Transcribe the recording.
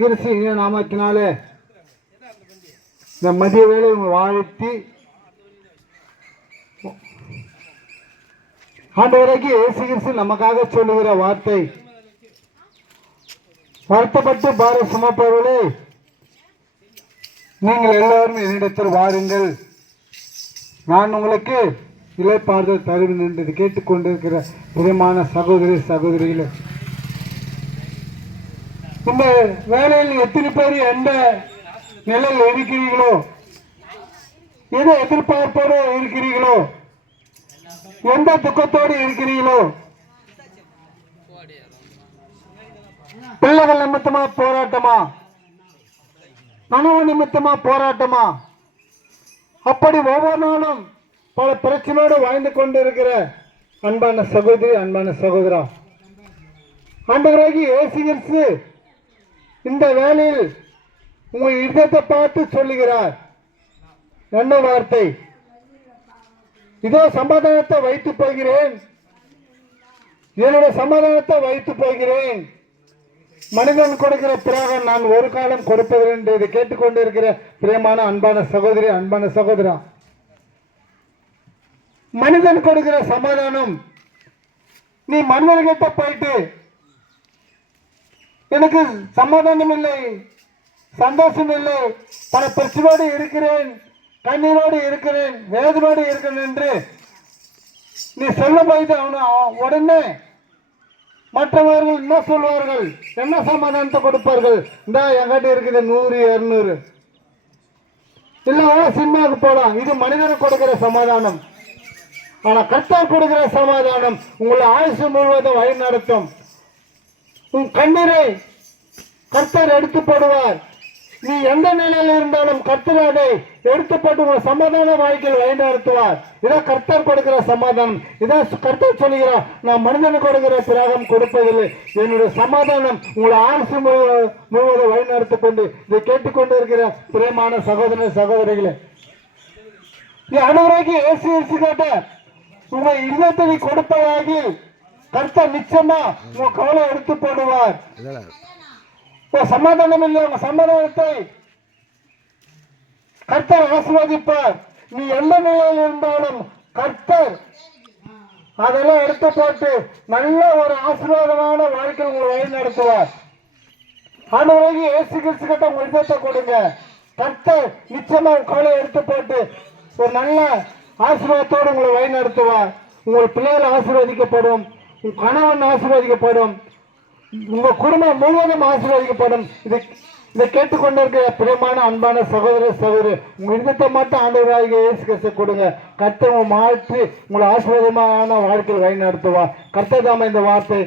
கிறிஸ்து நாமத்தினாலே இந்த மதிய வேளை வாழ்த்தி ஆண்டவராகிய இயேசு கிறிஸ்து நமக்காக சொல்லுகிற வார்த்தை, வருத்தப்பட்டு பார சுமப்பவர்களே நீங்கள் எல்லாரும் என்னிடத்தில் வாருங்கள், நான் உங்களுக்கு இளைப்பாறுதல் தருவேன் என்று கேட்டுக்கொண்டிருக்கிற பிரியமான சகோதரி சகோதரிகளே, இந்த வேலையில் எத்தனை பேர் எந்த நிலையில் இருக்கிறீர்களோ, எதை எதிர்பார்ப்போடு இருக்கிறீர்களோ, எந்த துக்கத்தோடு இருக்கிறீர்களோ, பிள்ளைகள் நிமித்தமா போராட்டமா, கனவு நிமித்தமா போராட்டமா, அப்படி ஒவ்வொரு நாளும் பல பிரச்சனையோடு வாழ்ந்து கொண்டிருக்கிற அன்பான சகோதரி அன்பான சகோதரா, ஆண்டவராகிய இயேசு கிறிஸ்து இந்த வேளையில் உங்கள் இதயத்தை பார்த்து சொல்லுகிறார் என்ன வார்த்தை, இதோ சமாதானத்தை வைத்து போகிறேன், என்னுடைய சமாதானத்தை வைத்து போகிறேன், மனிதன் கொடுக்கிற பிறகு நான் ஒரு காலம் கொடுப்பதில்லை என்று இதை கேட்டுக்கொண்டிருக்கிற பிரியமான அன்பான சகோதரி அன்பான சகோதரா, மனிதன் கொடுக்கிற சமாதானம் நீ மனிதர்கிட்ட போயிட்டு எனக்கு சமாதானம் இல்லை, சந்தோஷம் இல்லை, பல பிரச்சனையோடு இருக்கிறேன், கண்ணீரோடு இருக்கிறேன், வேதனோடு இருக்கிறேன் என்று நீ சொல்ல போயிட்டு உடனே மற்றவர்கள் என்ன சொல்வார்கள், என்ன சமாதானத்தை கொடுப்பார்கள், இந்த என்கிட்ட இருக்குது 100 200 இல்ல சினிமாவுக்கு போலாம், இது மனிதனுக்கு கொடுக்கிற சமாதானம். ஆனா கர்த்தர் கொடுக்கிற சமாதானம் உங்களை ஆயுசு முழுவதும் வழி நடத்தும். உன் கண்ணீரை கர்த்தர் எடுத்து போடுவார். நீ எந்த நிலையில் இருந்தாலும் கர்த்தர் அதை எடுத்து போட்டு உங்கள் சமாதான வாழ்க்கையில் வழி நடத்துவார். இதான் கர்த்தர் கொடுக்கிற சமாதானம். இதான் கர்த்தர் சொல்லுகிறார், நான் மனிதனுக்கு கொடுக்கிற பிராகம் கொடுப்பதில்லை, என்னுடைய சமாதானம் உங்களை ஆயுசு முழுவதும் வழி நடத்தி கொண்டு இதை கேட்டுக்கொண்டு இருக்கிற பிரியமான சகோதர சகோதரிகளே, ஆண்டவராகிய இயேசு கிறிஸ்து கேட்ட உங்கள் இதயத்தை கொடுப்பதாகி கர்த்தர் நிச்சயமா உங்க கவலை எடுத்து போடுவார். சமாதானம் இல்லை, உங்க சமாதானத்தை கர்த்தர் ஆசீர்வதிப்பார். நீ எந்த நிலையில் இருந்தாலும் கர்த்தர் அதெல்லாம் எடுத்து போட்டு நல்ல ஒரு ஆசீர்வாதமான வாழ்க்கை உங்களை வழி நடத்துவார். ஆண்டவராகிய இயேசு கிறிஸ்து கிட்ட உங்க இதயத்தை கொடுங்க, கர்த்தர் நிச்சயமா உங்க கவலை எடுத்து போட்டு ஒரு நல்ல ஆசீர்வாதத்தோடு உங்களை வழி நடத்துவார். உங்கள் பிள்ளைகள் ஆசீர்வதிக்கப்படும், உங்க கணவன் ஆசீர்வதிக்கப்படும், உங்க குடும்பம் முழுவதும் ஆசீர்வதிக்கப்படும். இதை கேட்டுக்கொண்டிருக்கிற பிரியமான அன்பான சகோதர சகோதரி, உங்க இதயத்தை மட்டும் ஆண்டவராகிய இயேசு கிறிஸ்து கொடுங்க, கர்த்தர் மாற்றி உங்களை ஆசீர்வாதமான வாழ்க்கையில் வழி நடத்துவார். கர்த்தர் தாம இந்த வார்த்தை